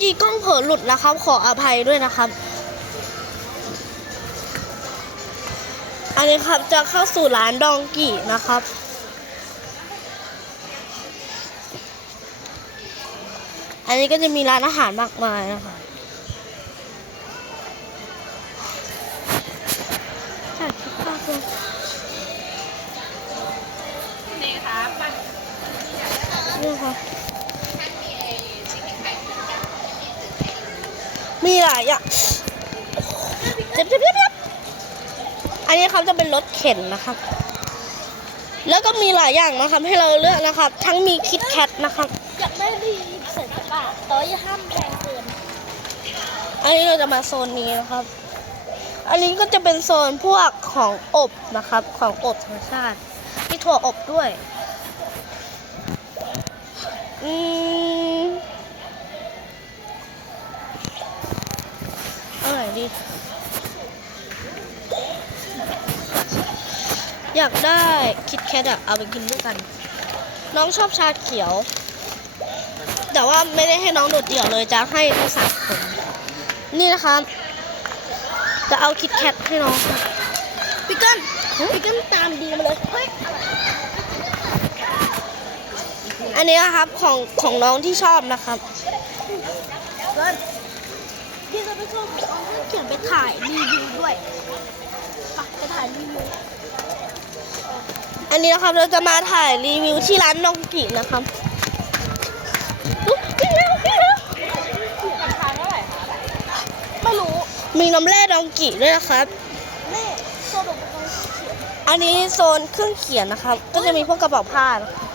กี้กล้องเผลอหลุดนะครับ ขออภัยด้วยนะครับ อันนี้ครับจะเข้าสู่ร้านดองกี้นะครับ อันนี้ก็จะมีร้านอาหารมากมายนะคะจัดคิดว่าคือนี่ครับนี่ค่ะ มีหลายอย่างเจ็บเจ็บเจ็บเจ็บอันนี้ครับจะเป็นรถเข็นนะครับ แล้วก็มีหลายอย่างนะครับ ให้เราเลือกนะครับ ทั้งมีคิดแคทนะครับอยากได้ดีใส่ตะกร้าแต่ว่าอย่าห้ามแพงเกินอันนี้เราจะมาโซนนี้นะครับ อันนี้ก็จะเป็นโซนพวกของอบนะครับ ของอบธรรมชาติ มีถั่วอบด้วย ดีอยากได้คิดแคทอะเอาไปกินด้วยกัน น้องชอบชาเขียว แต่ว่าไม่ได้ให้น้องโดดเดี่ยวเลยจะให้ทั้งสามคนนี่นะคะจะเอาคิดแคทให้น้องค่ะพี่เกิ้ลพี่เกิ้ลตามดีมาเลยเฮ้ยอันนี้นะครับของของน้องที่ชอบนะครับเกิ้ลพี่จะไปชมเอา เครื่องเขียนไปถ่ายรีวิวด้วยไปไปถ่ายรีวิวอันนี้นะครับเราจะมาถ่ายรีวิวที่ร้านนองกินะครับอุ๊ยวิ่งเร็ววิ่งเร็วราคาเท่าไหร่คะไม่รู้มีน้ำแร่ดองกิด้วยนะครับนี่โซดาตรงเขียนอันนี้โซนเครื่องเขียนนะครับ ก็จะมีพวกกระเป๋าผ้านะครับ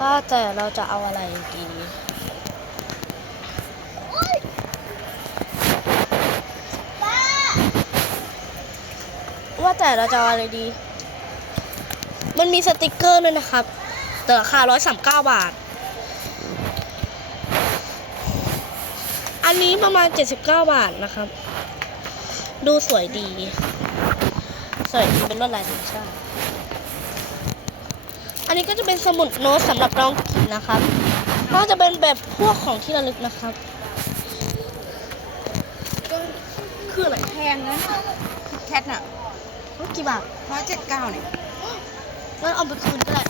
ว่าแต่เราจะเอาอะไรดี ว่าแต่เราจะเอาอะไรดี มันมีสติกเกอร์ด้วยนะครับ แต่ราคา139บาท อันนี้ประมาณ79บาทนะครับ ดูสวยดี สวยดีเป็นลวดลายธรรมชาติอันนี้ก็จะเป็นสมุดโน้ตสำหรับน้องกินนะครับก็จะเป็นแบบพวกของที่ระลึกนะครับคืออะไรแพงนะแคทน่ะ กี่บาทร้อยเจ็ดเก้าเนี่ยงั้นเอาไปคืนก็ได้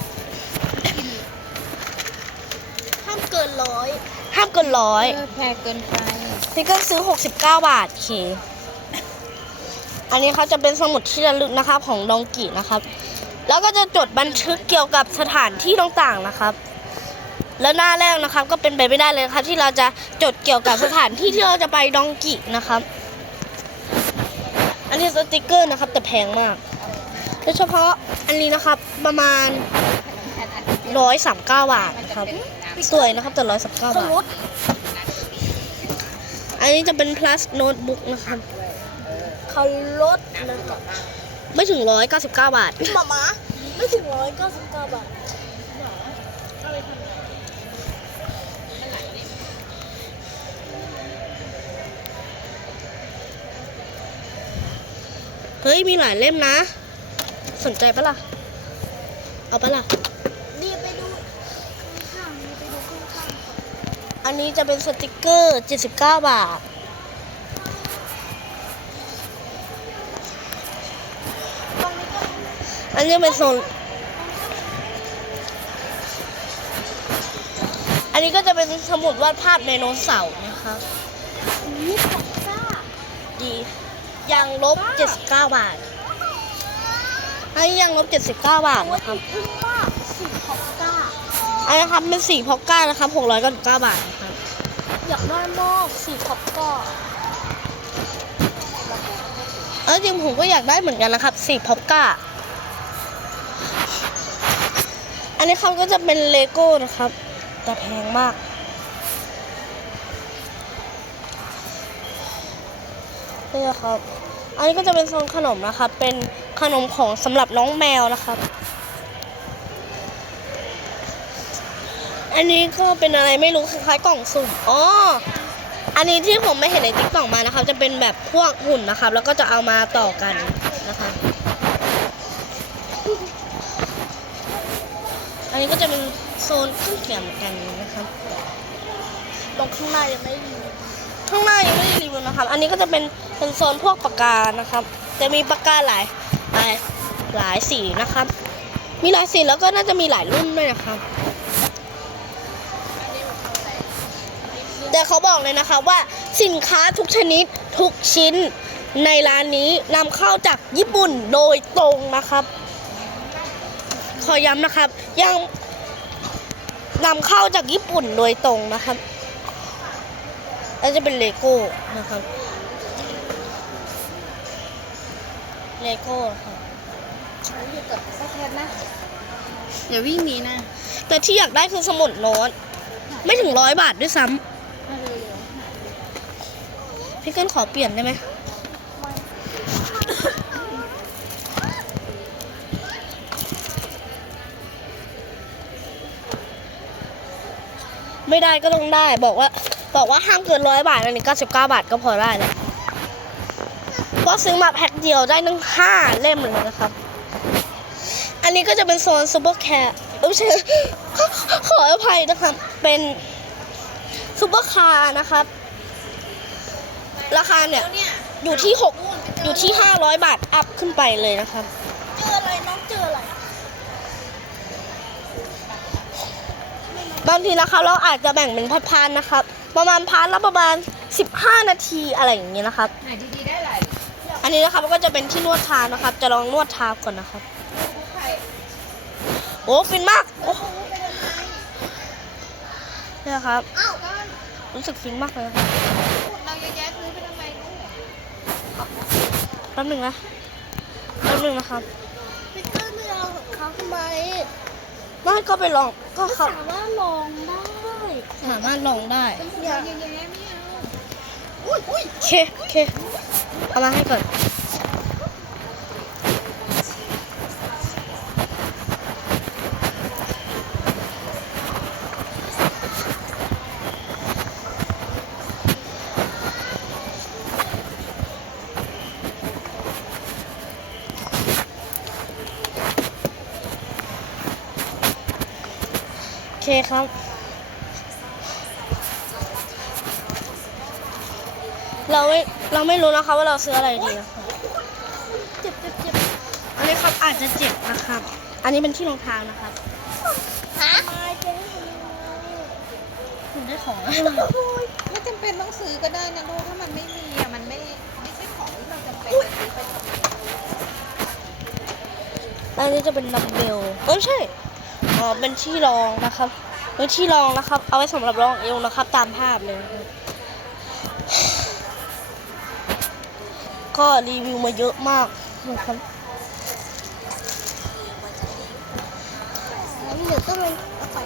ห้ามเกินร้อยห้ามเกินร้อยเออแพงเกินไปนี่ก็ซื้อ 69 บาทเค อันนี้เขาจะเป็นสมุดที่ระลึกนะครับของดองกินะครับ แล้วก็จะจดบันทึกเกี่ยวกับสถานที่ต่างๆนะครับ แล้วหน้าแรกนะครับก็เป็นไปไม่ได้เลยครับ ที่เราจะจดเกี่ยวกับสถานที่ที่เราจะไปดองกินะครับ อันนี้สติกเกอร์นะครับ แต่แพงมากโดยเฉพาะอันนี้นะครับ ประมาณ139บาทนะครับสวยนะครับแต่139บาสทรถอันนี้จะเป็น plus notebook นะครับเขาลดนะครับไม่ถึง199บาทหมามาไม่ถึงร้อยเก้าสิบเก้าบาท เฮ้ยมีหลายเล่มนะ สนใจปะล่ะ เอาปะล่ะดีไปดูข้างๆดีไปดูข้างๆก่อนอันนี้จะเป็นสติกเกอร์ 79 บาท ตรงนี้ก็อันนี้เป็นโซนอันนี้ก็จะเป็นสมุดวาดภาพไดโนเสาร์นะคะ ยางลบ 79 บาทอันนี้ยางลบ 79 บาทนะครับทึ่งมากสีของซ่าอันนี้ครับเป็นสีพอกก้านะครับ699บาทนะครับอยากได้มากสีขอบก็เออจริงผมก็อยากได้เหมือนกันนะครับสีพอกก้า อันนี้เขาก็จะเป็นเลโก้นะครับ แต่แพงมาก นี่นะครับ อันนี้ก็จะเป็นโซนขนมนะครับ เป็นขนมของสำหรับน้องแมวนะครับ อันนี้ก็เป็นอะไรไม่รู้คล้ายๆกล่องสุ่มอ๋ออันนี้ที่ผมไม่เห็นในติ๊กต็อกมานะครับ จะเป็นแบบพวกหุ่นนะครับ แล้วก็จะเอามาต่อกันนะครับอันนี้ก็จะเป็นโซนเครื่องเขียนเหมือนกันนะครับตรงข้างหน้ายังไม่มีข้างหน้ายังไม่ได้รีวิวนะครับ อันนี้ก็จะเป็น เป็นโซนพวกปากกานะครับ จะมีปากกาหลายหลายหลายสีนะครับ มีหลายสีแล้วก็น่าจะมีหลายรุ่นด้วยนะครับแต่เขาบอกเลยนะคะว่าสินค้าทุกชนิดทุกชิ้นในร้านนี้นำเข้าจากญี่ปุ่นโดยตรงนะครับ ขอย้ำนะครับ ยังนำเข้าจากญี่ปุ่นโดยตรงนะครับแล้วจะเป็นเลโก้นะครับ เลโก้ครับอยู่กับสแคทนะอย่าวิ่งหนีนะ แต่ที่อยากได้คือสมุดโน้ต ไม่ถึงร้อยบาทด้วยซ้ำพี่เกิลขอเปลี่ยนได้ไหมไม่ได้ก็ต้องได้บอกว่า บอกว่าห้ามเกินร้อยบาท อันนี้99บาทก็พอได้แล้วเพราะซื้อมาแพ็ค เดียวได้ตั้งห้าเล่มเลยนะครับ อันนี้ก็จะเป็นโซนซูเปอร์แคร์เอ้ยไม่ใช่ขออภัยนะครับ เป็นซูเปอร์คาร์นะครับ ราคาเนี่ย อยู่ที่6อยู่ที่500บาทอัพขึ้นไปเลยนะครับ เจออะไรน้องเจออะไรบางทีนะคะเราอาจจะแบ่งเป็นพาร์ทๆนะครับ ประมาณพาร์ทละประมาณ 15 นาทีอะไรอย่างนี้นะครับ ไหนดีๆได้หลายอั นนี้นะครับก็จะเป็นที่นวดเท้านะครับ จะลองนวดเท้าก่อนนะครับโอ้ฟินมากโอ้เนี่ยครับรู้สึกฟินมากเลยครับเราเยอะแยะซื้อไปทำไมแป๊บหนึ่งนะแป๊บหนึ่งนะครับพี่เกิ้ลไม่เอาของเขาทำไมไม่ก็ไปลองก็ก็เขาสามารถลองได้สามารถลองได้อย่าเยอะแยะไม่เอาอุ้ยอุ้ยโอเคโอเค เอามาให้ก่อนโอเคครับ เราไม่ เราไม่รู้นะคะว่าเราซื้ออะไรดีนะคะเจ็บเจ็บเจ็บอันนี้ครับอาจจะเจ็บนะครับ อันนี้เป็นที่รองเท้านะครับฮะเจ๊คุณได้ของไม่จำเป็นต้องซื้อก็ได้นะลูกถ้ามันไม่มีอะมันไม่ไม่ใช่ของที่เราจำเป็นจะซื้อไปทำไมอันนี้จะเป็นดัมเบลเออไม่ใช่อ๋อเป็นที่รองนะครับเป็นที่รองนะครับ เอาไว้สำหรับรองเอวนะครับ ตามภาพเลย ก็รีวิวมาเยอะมากนะครับงั้นเดี๋ยวต้องเลยเอาไป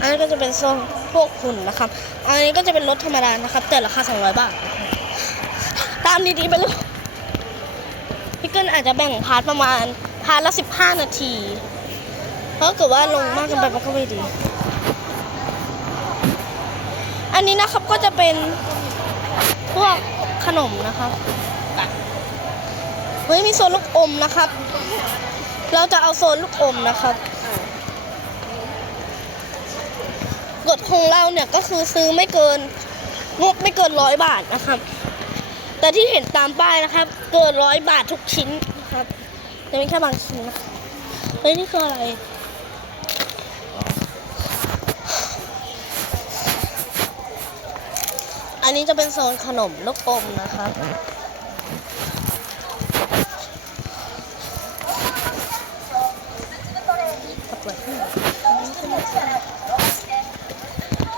อันนี้ก็จะเป็นโซนพวกหุ่นนะครับ อันนี้ก็จะเป็นรถธรรมดานะครับ แต่ราคา 200 บาท ตามดีๆไปเลยพี่เกิลอาจจะแบ่งพาร์ทประมาณพาร์ทละ 15 นาที เพราะเกิดว่าลงมากเกินไปมันก็ไม่ดี อันนี้นะครับก็จะเป็นพวกขนมนะครับ เฮ้ยมีโซนลูกอมนะครับ เราจะเอาโซนลูกอมนะครับกฎของเราเนี่ยก็คือซื้อไม่เกินงบไม่เกินร้อยบาทนะครับ แต่ที่เห็นตามป้ายนะครับ เกินร้อยบาททุกชิ้นนะครับแต่ไม่แค่บางชิ้นนะคะเฮ้ยนี่คืออะไร นนี้จะเป็นโซนขนมลูกอมนะครับเปิดให้หน่อย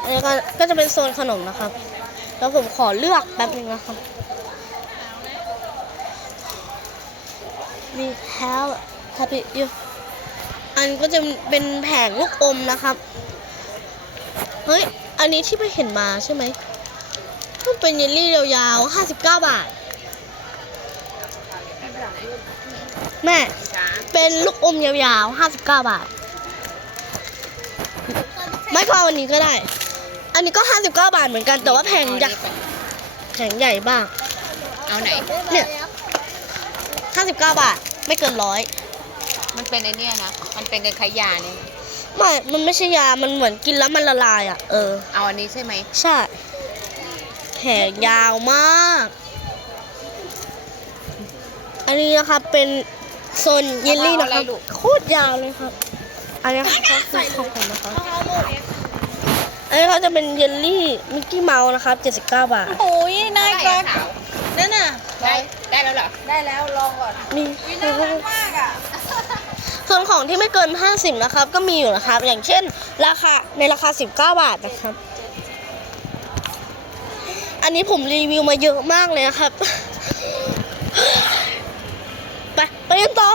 อันนี้ก็ก็จะเป็นโซนขนมนะครับ แล้วผมขอเลือกแป๊บนึงนะครับ We have happy you อันก็จะเป็นแผงลูกอมนะครับ เฮ้ย อันนี้ที่ไปเห็นมาใช่ไหม เป็นเยลลี่ยาวๆ59 บาท แม่จ้าเป็นลูกอมยาวๆ59 บาท ไม่ก็เอาอันนี้ก็ได้ อันนี้ก็ 59 บาทเหมือนกันแต่ว่าแพงใหญ่แพงใหญ่บ้าง เอาไหน เนี่ย59 บาท ไม่เกินร้อย มันเป็นไอเนี่ยนะ มันเป็นคล้ายๆยาเนี่ยไม่ มันไม่ใช่ยา มันเหมือนกินแล้วมันละลายอะ เออ เอาอันนี้ใช่ไหม ใช่ แขนยาวมาก อันนี้นะครับเป็นโซนเยลลี่นะครับโคตรยาวเลยครับ อันนี้ครับก็คือของผมนะครับอันนี้เขาจะเป็นเยลลี่มิกกี้เมาส์นะครับ79 บาทโอ้ยนายก๊อตขาวนั่นน่ะได้ได้แล้วเหรอ ได้แล้วลองก่อนมีน่ารักมากอะส่วนของที่ไม่เกิน 50 นะครับ ก็มีอยู่นะครับ อย่างเช่น ราคาในราคา 19 บาทนะครับ อันนี้ผมรีวิวมาเยอะมากเลยนะครับ ไป ไปกันต่อ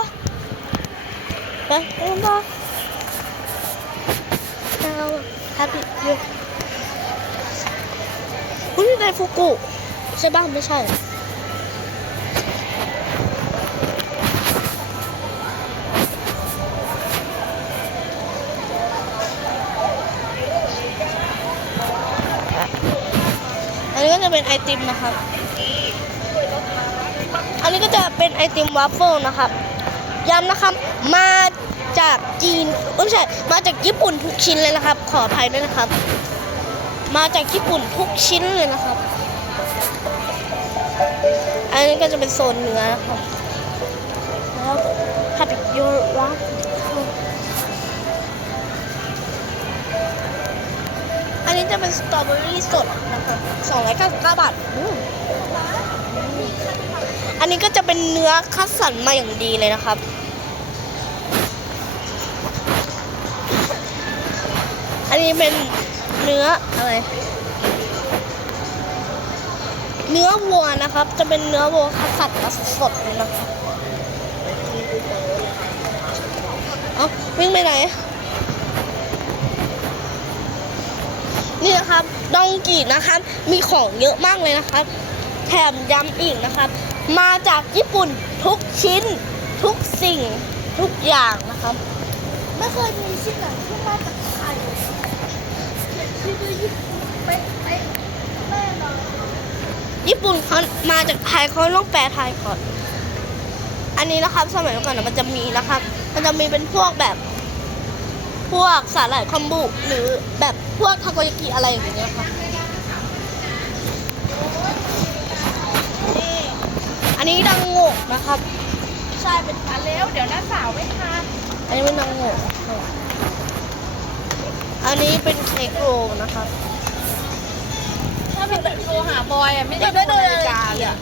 ไปไปกันต่อเอาครับพี่เยอะอุ้ยไปฟุกุใช่บ้างไม่ใช่ จะเป็นไอติมนะครับ อันนี้ก็จะเป็นไอติมวัฟเฟิลนะครับ ย้ำนะครับ มาจากจีนไม่ใช่ มาจากญี่ปุ่นทุกชิ้นเลยนะครับ ขออภัยด้วยนะครับ มาจากญี่ปุ่นทุกชิ้นเลยนะครับ อันนี้ก็จะเป็นโซนเนื้อนะครับแล้ว นโยรักอันนี้จะเป็นสตรอเบอรี่สดนะครับ299บาทอืมอันนี้ก็จะเป็นเนื้อคัดสรรมาอย่างดีเลยนะครับ อันนี้เป็นเนื้ออะไร เนื้อวัวนะครับ จะเป็นเนื้อวัวคัดสรรมาสดเลยนะครับ เอ้าวิ่งไปไหน นี่นะครับดองกีนะครับ มีของเยอะมากเลยนะครับ แถมย้ำอีกนะครับ มาจากญี่ปุ่นทุกชิ้น ทุกสิ่งทุกอย่างนะครับ ไม่เคยมีชิ้นไหนที่มาจากไทยที่ดูญี่ปุ่นเป๊ะเป๊ะแน่นอนญี่ปุ่นเขามาจากไทยเขาต้องแปลไทยก่อน อันนี้นะครับสมัยก่อนนะมันจะมีนะครับ มันจะมีเป็นพวกแบบ พวกสาหร่ายคอมบุหรือแบบพวกทาโกยากิอะไรอย่างเงี้ยครับอันนี้ดังโงกนะครับ ใช่เป็นอันแล้วเดี๋ยวน้าสาวไม่ทานอันนี้เป็นดังโงกครับอันนี้เป็นเค้กโรลนะครับ ถ้าเป็นแบบโทรหาบอยอะไม่อยาได้กได้ดูโดนาฬิกานาฬิกาเลยอะ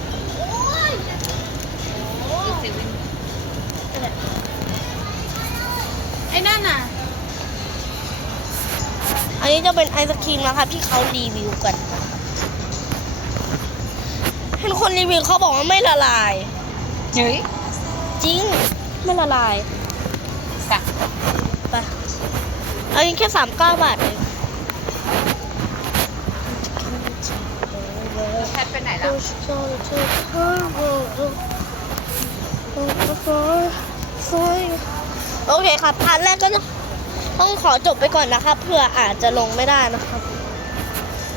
ไอ้นั่นน่ะ อันนี้จะเป็นไอศครีมนะครับที่เขารีวิวกันเห็นคนรีวิวเขาบอกว่าไม่ละลายเฮ้ยจริง ไม่ละลายสักไปอันนี้แค่สามเก้าบาทเองแพทไปไหนแล้วโอเคครับพาร์ทแรกก็จะ ต้องขอจบไปก่อนนะครับเพื่ออาจจะลงไม่ได้นะครับ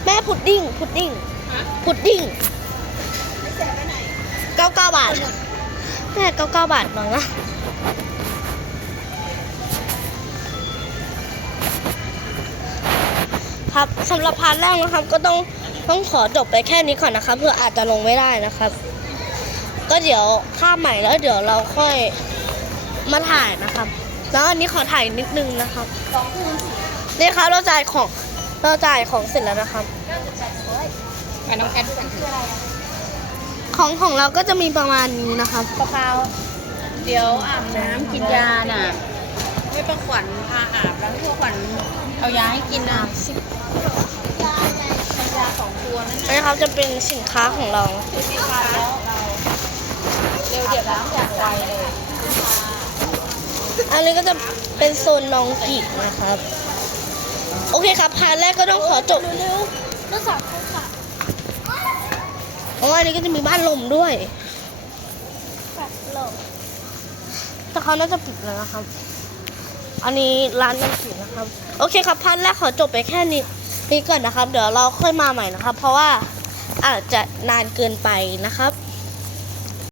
แม่พุดดิ้งพุดดิ้งพุดดิ้งเก้าเก้าบาท แม่เก้าเก้าบาทหน่อยนะครับสำหรับพาร์ทแรกนะครับก็ต้องต้องขอจบไปแค่นี้ก่อนนะครับเพื่ออาจจะลงไม่ได้นะครับ ก็เดี๋ยวข้ามใหม่แล้วเดี๋ยวเราค่อยมาถ่ายนะครับ แล้วอันนี้ขอถ่ายนิดนึงนะครับนี่ครับเราจ่ายของเราจ่ายของเสร็จแล้วนะครับมาน้องแพทสั่งถือของของเราก็จะมีประมาณนี้นะครับกะเพราเดี๋ยวอาบน้ำกินยาน่ะไม่ประขวัญพาอาบแล้วพวกขวัญเอายาให้กินนะยาอะไรยาสองตัวนั่นอันนี้ครับจะเป็นสินค้าของเราที่ทานแล้วเราเร็วเดี๋ยวล้างอย่างไวเลยอั นนี้ก็จะเป็นโซนน้องกีกนะครับ โอเคครับพาร์ทแรกก็ต้องขอจบเร็วๆน้าสาวเขาค่ะอ๋ออันนี้ก็จะมีบ้านลมด้วยแบบลมแต่เขาน่าจะปิดแล้วนะครับ อันนี้ร้านยังปิดนะครับ โอเคครับพาร์ทแรกขอจบไปแค่นี้นี้ก่อนนะครับ เดี๋ยวเราค่อยมาใหม่นะครับ เพราะว่าอาจจะนานเกินไปนะครับ